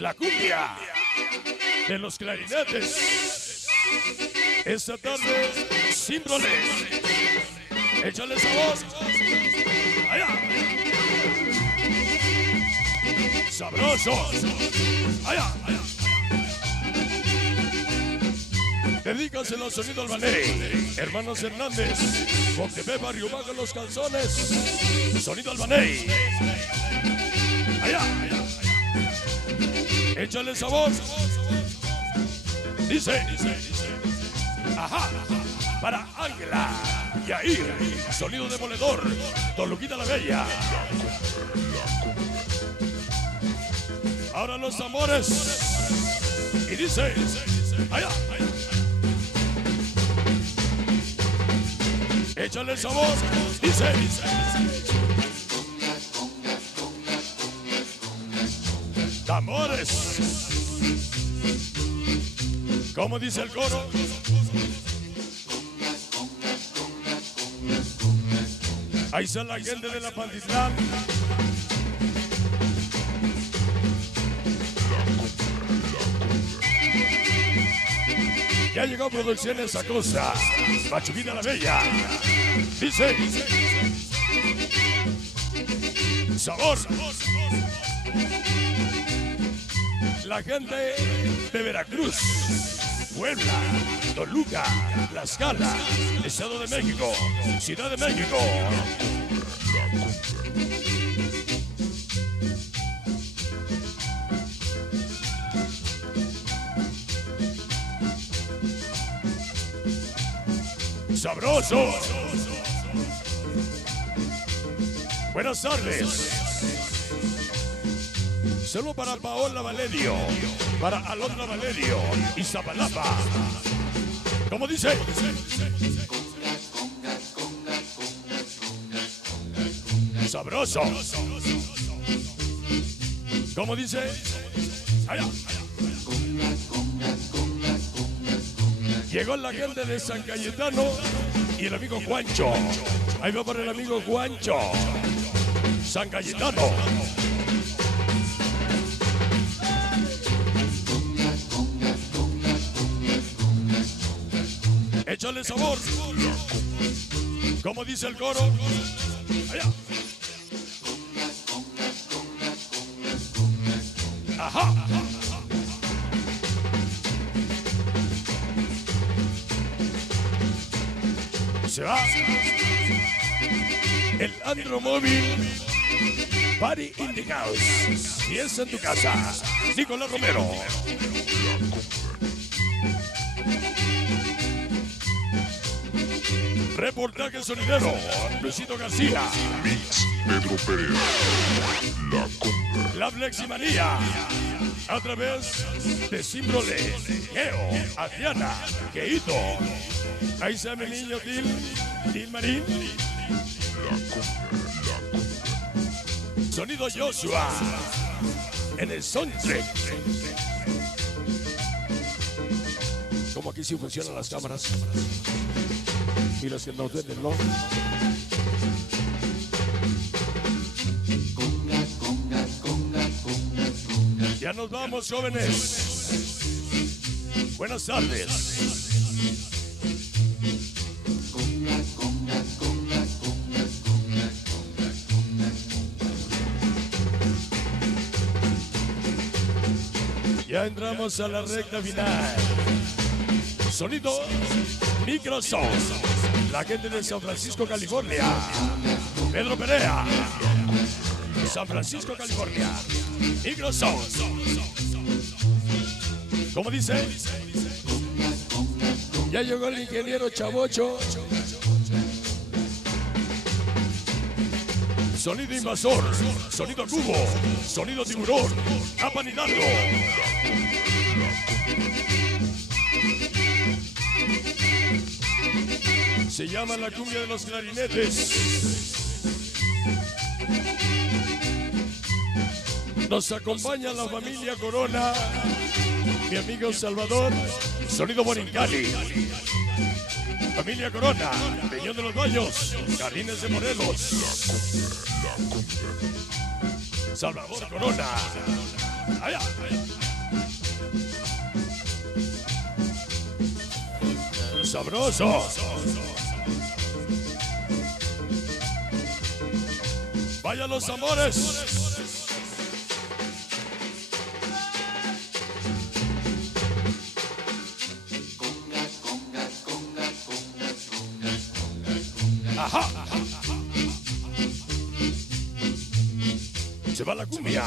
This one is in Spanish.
la cumbia de los clarinetes. Esta tarde, sin roles. Échale sabor. Allá. Sabroso. Allá. Dedícaselo al sonido albanés. Hermanos Hernández. Boquebé, Barrio Bajo, Los Calzones. Sonido albanés. Allá. Échale sabor. Dice. Ajá. Para Ángela. Yair. Sonido demoledor. Toluquita la Bella. Ahora los tambores. Y dice. Allá. Échale sabor. Dice. Tambores. ¿Cómo dice el coro? Ahí está la gente de la Pantitlán. Ya llegó Producciones Acosta. Pachuquita la Bella. Dice. Sabor. La gente de Veracruz, Puebla, Toluca, Tlaxcala, Estado de México, Ciudad de México. Sabroso. Buenas tardes. Solo para Paola Valerio, para Alondra Valerio, Iztapalapa. ¿Cómo dice? Sabroso. ¿Cómo dice? Allá. Llegó la gente de San Cayetano y el amigo Juancho. Ahí va por el amigo Juancho. San Cayetano. Échale sabor. ¿Cómo dice el coro? Allá. Ajá. Se va el Andro Móvil Party in the House. Y es en tu casa. Nicolás Romero. Reportaje sonidero, Luisito García. Mix, Pedro Pérez. La cumbia. La Fleximanía. A través de Simbrole, Geo, Adriana, Keito. Ahí está mi niño Til Marín. La cumbia. Sonido Joshua. En el soundtrack. Como aquí sí funcionan las cámaras. Y los que nos ven, ¿no? Ya nos vamos, jóvenes. Buenas tardes. Ya entramos a la recta final. Sonido Microsoft. La gente de San Francisco, California. Pedro Perea. San Francisco, California. Microsoft. ¿Cómo dice? Ya llegó el ingeniero Chavocho. Sonido Invasor. Sonido Cubo. Sonido Tiburón. Apan Hidalgo. Se llama la cumbia de los clarinetes. Nos acompaña la familia Corona. Mi amigo Salvador. Sonido Borincali. Familia Corona. Peñón de los Baños. Jardines de Morelos. Salvador Corona. Allá. sabroso. Vaya los amores. Ajá. Se va la cumbia.